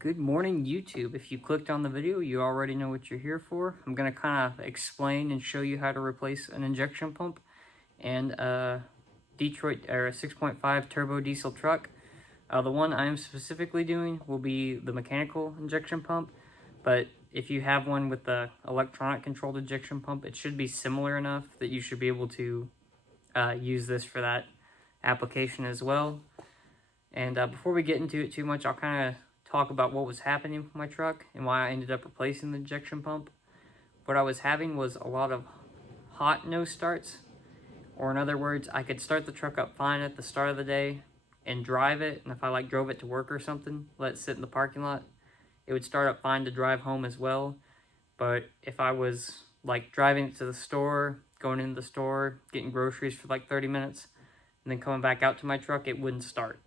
Good morning, YouTube. If you clicked on the video, you already know what you're here for. I'm going to kind of explain and show you how to replace an injection pump and a Detroit or a 6.5 turbo diesel truck. The one I am specifically doing will be the mechanical injection pump, but if you have one with the electronic controlled injection pump, it should be similar enough that you should be able to use this for that application as well. And before we get into it too much, I'll kind of talk about what was happening with my truck and why I ended up replacing the injection pump. What I was having was a lot of hot no starts, or in other words, I could start the truck up fine at the start of the day and drive it, and if I drove it to work or something, let it sit in the parking lot, it would start up fine to drive home as well. But if I was driving it to the store, going into the store, getting groceries for 30 minutes, and then coming back out to my truck, it wouldn't start.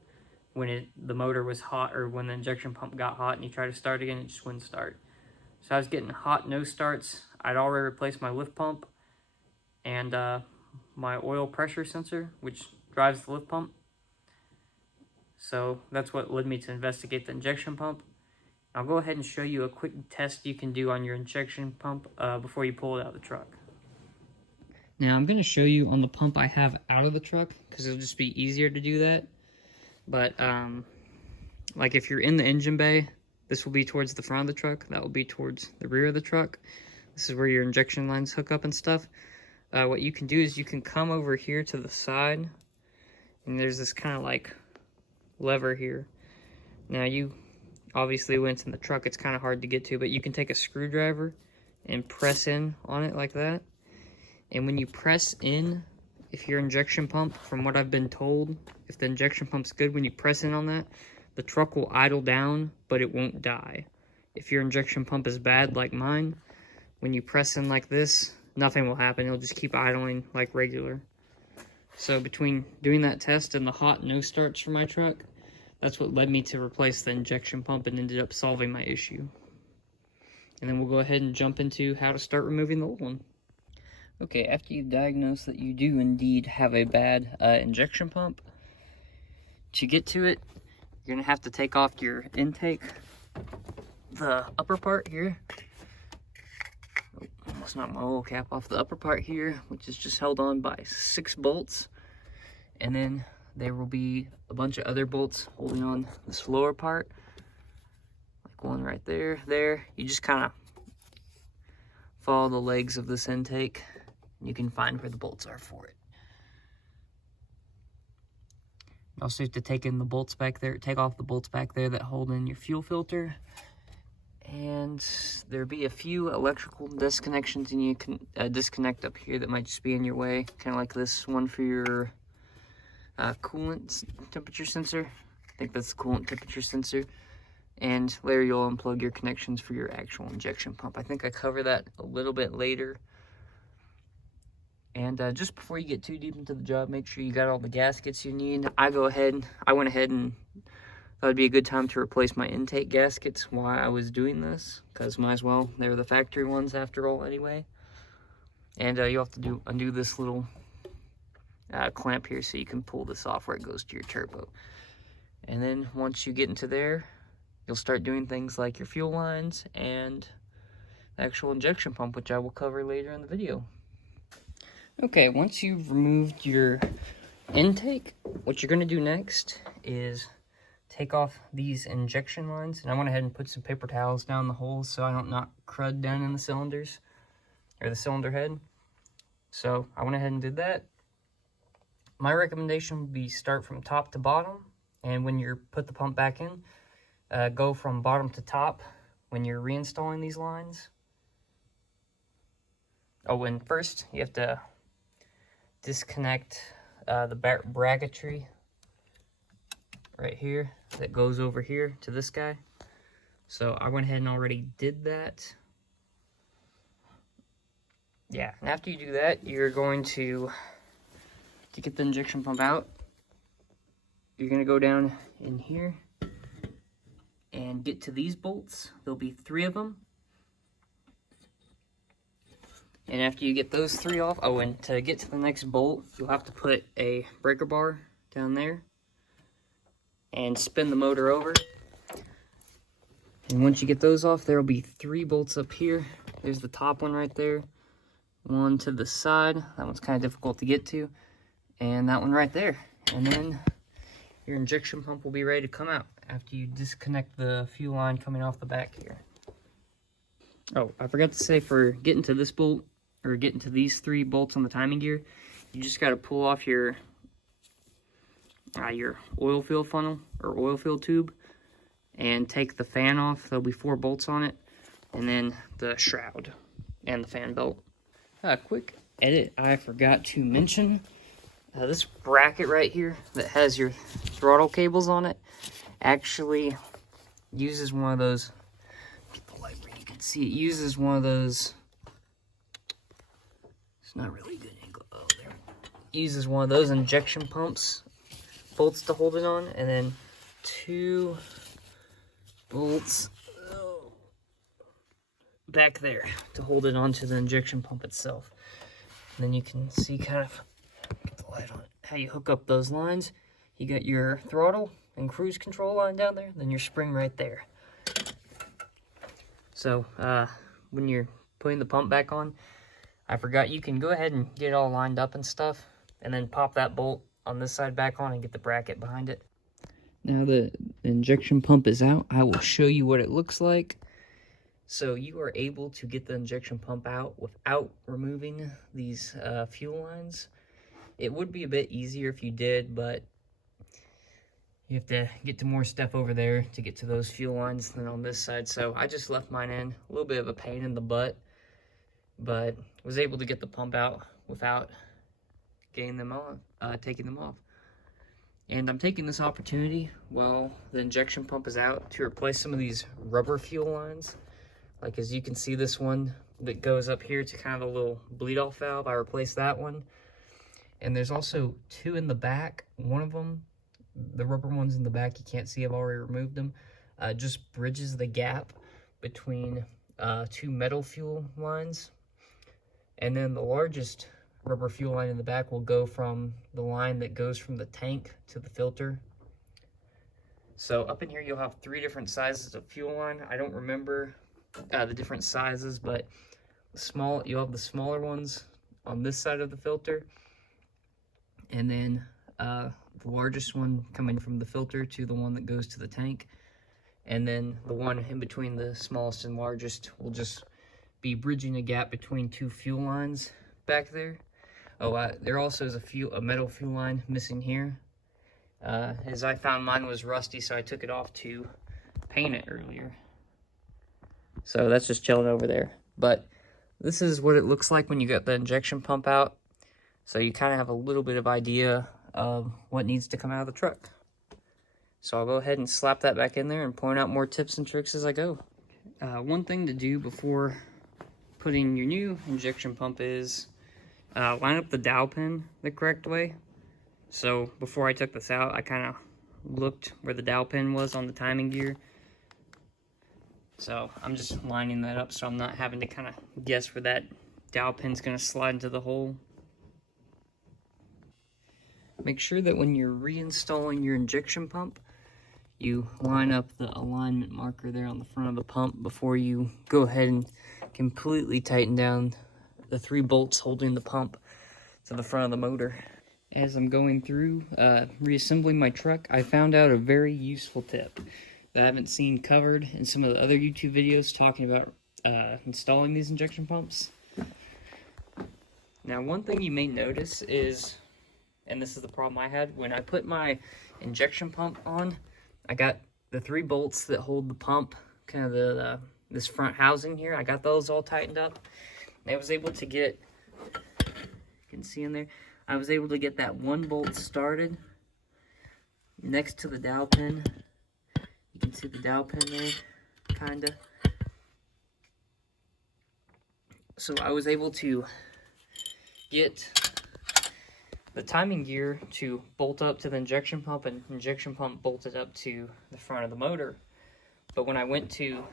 When the motor was hot, or when the injection pump got hot and you try to start again, it just wouldn't start. So I was getting hot no starts. I'd already replaced my lift pump and my oil pressure sensor, which drives the lift pump. So that's what led me to investigate the injection pump. I'll go ahead and show you a quick test you can do on your injection pump before you pull it out of the truck. Now I'm going to show you on the pump I have out of the truck, because it'll just be easier to do that. But, if you're in the engine bay, this will be towards the front of the truck. That will be towards the rear of the truck. This is where your injection lines hook up and stuff. What you can do is you can come over here to the side, and there's this kind of lever here. Now, you obviously when it's in the truck, it's kind of hard to get to, but you can take a screwdriver and press in on it like that. And when you press in, if your injection pump, from what I've been told, if the injection pump's good, when you press in on that, the truck will idle down, but it won't die. If your injection pump is bad like mine, when you press in like this, nothing will happen. It'll just keep idling like regular. So between doing that test and the hot no starts for my truck, that's what led me to replace the injection pump and ended up solving my issue. And then we'll go ahead and jump into how to start removing the old one. Okay, after you diagnose that you do indeed have a bad injection pump, to get to it, you're going to have to take off your intake, the upper part here. Oh, almost knocked my oil cap off. The upper part here, which is just held on by 6 bolts. And then there will be a bunch of other bolts holding on this lower part. Like one right there, there. You just kind of follow the legs of this intake. You can find where the bolts are for it. You also have to take in the bolts back there, take off the bolts back there that hold in your fuel filter. And there'll be a few electrical disconnections, and you can disconnect up here that might just be in your way. Kind of like this one for your coolant temperature sensor. I think that's the coolant temperature sensor. And later you'll unplug your connections for your actual injection pump. I think I cover that a little bit later. And just before you get too deep into the job, make sure you got all the gaskets you need. I went ahead and thought it'd be a good time to replace my intake gaskets while I was doing this, because might as well, they're the factory ones after all anyway. And you have to undo this little clamp here so you can pull this off where it goes to your turbo. And then once you get into there, you'll start doing things like your fuel lines and the actual injection pump, which I will cover later in the video. Okay, once you've removed your intake, what you're going to do next is take off these injection lines. And I went ahead and put some paper towels down the holes so I don't knock crud down in the cylinders, or the cylinder head. So I went ahead and did that. My recommendation would be start from top to bottom. And when you put the pump back in, go from bottom to top when you're reinstalling these lines. Oh, and first you have to disconnect the bracketry right here that goes over here to this guy. So I went ahead and already did that. Yeah, and after you do that, you're going to get the injection pump out. You're going to go down in here and get to these bolts. There'll be 3 of them. And after you get those 3 off, oh, and to get to the next bolt, you'll have to put a breaker bar down there and spin the motor over. And once you get those off, there will be 3 bolts up here. There's the top one right there. One to the side. That one's kind of difficult to get to. And that one right there. And then your injection pump will be ready to come out after you disconnect the fuel line coming off the back here. Oh, I forgot to say, for getting to this bolt, or getting to these 3 bolts on the timing gear, you just got to pull off your oil fill funnel or oil fill tube and take the fan off. There'll be 4 bolts on it, and then the shroud and the fan belt. Quick edit I forgot to mention. This bracket right here that has your throttle cables on it actually uses one of those. Get the light where you can see it. Uses one of those. It's not really good angle. Oh, there. Uses one of those injection pumps bolts to hold it on, and then 2 bolts back there to hold it onto the injection pump itself. And then you can see kind of, get the light on it, how you hook up those lines. You got your throttle and cruise control line down there, then your spring right there. So when you're putting the pump back on, I forgot, you can go ahead and get it all lined up and stuff, and then pop that bolt on this side back on and get the bracket behind it. Now the injection pump is out, I will show you what it looks like. So you are able to get the injection pump out without removing these fuel lines. It would be a bit easier if you did, but you have to get to more stuff over there to get to those fuel lines than on this side. So I just left mine in. A little bit of a pain in the butt, but was able to get the pump out without getting them on, taking them off. And I'm taking this opportunity while the injection pump is out to replace some of these rubber fuel lines. Like, as you can see, this one that goes up here to kind of a little bleed off valve, I replaced that one. And there's also 2 in the back. One of them, the rubber ones in the back, you can't see, I've already removed them, just bridges the gap between 2 metal fuel lines. And then the largest rubber fuel line in the back will go from the line that goes from the tank to the filter. So up in here you'll have 3 different sizes of fuel line. I don't remember the different sizes, but you'll have the smaller ones on this side of the filter, and then the largest one coming from the filter to the one that goes to the tank, and then the one in between the smallest and largest will just be bridging a gap between 2 fuel lines back there. Oh, there also is a metal fuel line missing here. As I found mine was rusty, so I took it off to paint it earlier. So that's just chilling over there. But this is what it looks like when you get the injection pump out. So you kind of have a little bit of idea of what needs to come out of the truck. So I'll go ahead and slap that back in there and point out more tips and tricks as I go. One thing to do before putting your new injection pump is line up the dowel pin the correct way. So before I took this out, I kind of looked where the dowel pin was on the timing gear. So I'm just lining that up so I'm not having to kind of guess where that dowel pin's going to slide into the hole. Make sure that when you're reinstalling your injection pump, you line up the alignment marker there on the front of the pump before you go ahead and completely tighten down the 3 bolts holding the pump to the front of the motor. As I'm going through reassembling my truck, I found out a very useful tip that I haven't seen covered in some of the other YouTube videos talking about installing these injection pumps. Now, one thing you may notice is, and this is the problem I had, when I put my injection pump on, I got the 3 bolts that hold the pump, kind of this front housing here, I got those all tightened up. I was able to get, you can see in there, I was able to get that 1 bolt started next to the dowel pin. You can see the dowel pin there, kinda. So I was able to get the timing gear to bolt up to the injection pump, and injection pump bolted up to the front of the motor. But when I went to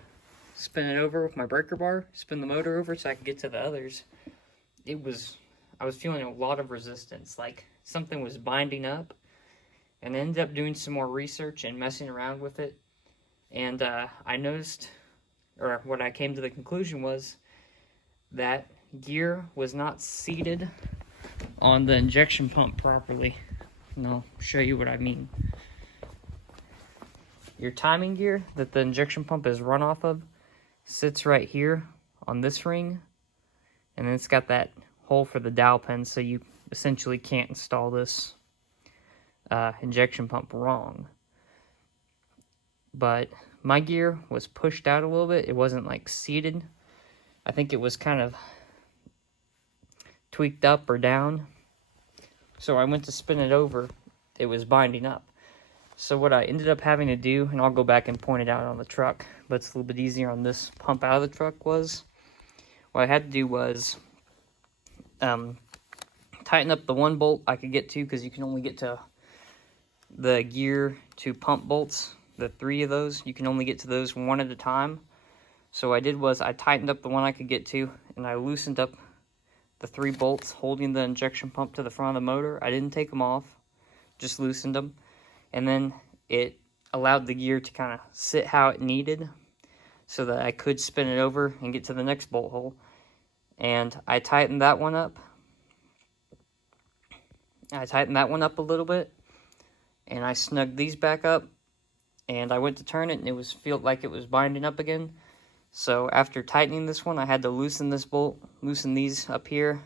spin it over with my breaker bar, spin the motor over so I could get to the others, I was feeling a lot of resistance, like something was binding up. And I ended up doing some more research and messing around with it. And I noticed, or what I came to the conclusion was that gear was not seated on the injection pump properly. And I'll show you what I mean. Your timing gear that the injection pump is run off of sits right here on this ring, and then it's got that hole for the dowel pin, so you essentially can't install this injection pump wrong. But my gear was pushed out a little bit. It wasn't like seated. I think it was kind of tweaked up or down. So I went to spin it over. It was binding up. So what I ended up having to do, and I'll go back and point it out on the truck, but it's a little bit easier on this pump out of the truck, was what I had to do was tighten up the one bolt I could get to, because you can only get to the gear to pump bolts, the 3 of those. You can only get to those one at a time. So what I did was I tightened up the one I could get to, and I loosened up the 3 bolts holding the injection pump to the front of the motor. I didn't take them off, just loosened them. And then it allowed the gear to kind of sit how it needed so that I could spin it over and get to the next bolt hole. And I tightened that one up. I tightened that one up a little bit. And I snugged these back up. And I went to turn it, and it felt like it was binding up again. So after tightening this one, I had to loosen this bolt, loosen these up here.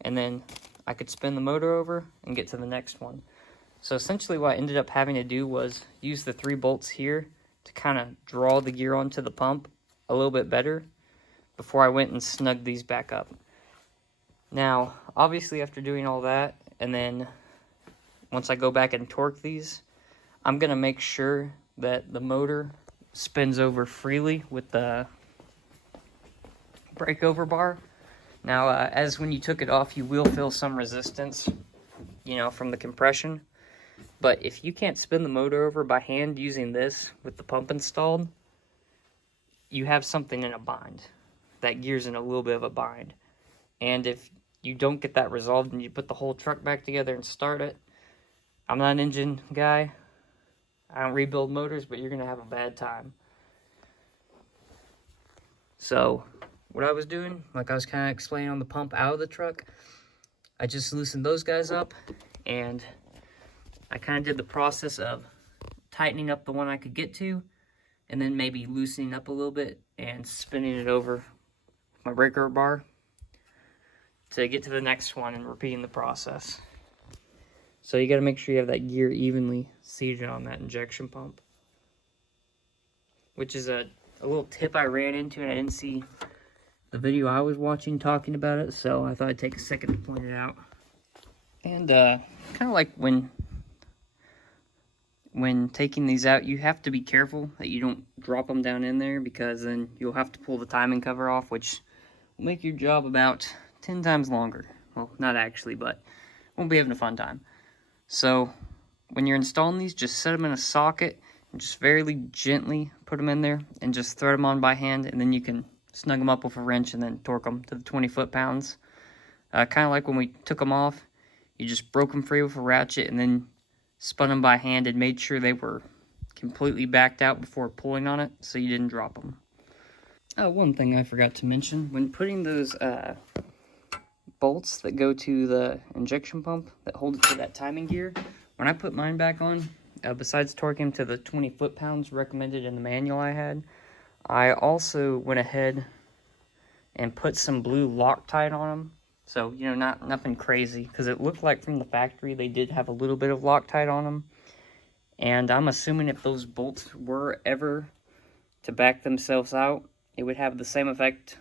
And then I could spin the motor over and get to the next one. So essentially what I ended up having to do was use the 3 bolts here to kind of draw the gear onto the pump a little bit better before I went and snugged these back up. Now, obviously after doing all that, and then once I go back and torque these, I'm going to make sure that the motor spins over freely with the breakover bar. Now, as when you took it off, you will feel some resistance, from the compression. But if you can't spin the motor over by hand using this with the pump installed, you have something in a bind. That gear's in a little bit of a bind. And if you don't get that resolved and you put the whole truck back together and start it, I'm not an engine guy. I don't rebuild motors, but you're going to have a bad time. So what I was doing, like I was kind of explaining on the pump out of the truck, I just loosened those guys up, and I kind of did the process of tightening up the one I could get to, and then maybe loosening up a little bit and spinning it over my breaker bar to get to the next one and repeating the process. So you got to make sure you have that gear evenly seated on that injection pump, which is a little tip I ran into, and I didn't see the video I was watching talking about it, so I thought I'd take a second to point it out. And kind of like when taking these out, you have to be careful that you don't drop them down in there, because then you'll have to pull the timing cover off, which will make your job about 10 times longer. Well, not actually, but won't be having a fun time. So when you're installing these, just set them in a socket and just very gently put them in there and just thread them on by hand, and then you can snug them up with a wrench and then torque them to the 20 foot-pounds. Kind of like when we took them off, you just broke them free with a ratchet and then spun them by hand and made sure they were completely backed out before pulling on it so you didn't drop them. One thing I forgot to mention, when putting those bolts that go to the injection pump that hold it to that timing gear, when I put mine back on, besides torquing to the 20 foot-pounds recommended in the manual I had, I also went ahead and put some blue Loctite on them. So, nothing crazy, because it looked like from the factory they did have a little bit of Loctite on them. And I'm assuming if those bolts were ever to back themselves out, it would have the same effect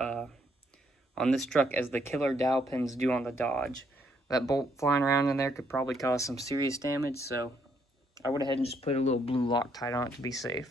on this truck as the killer dowel pins do on the Dodge. That bolt flying around in there could probably cause some serious damage, so I went ahead and just put a little blue Loctite on it to be safe.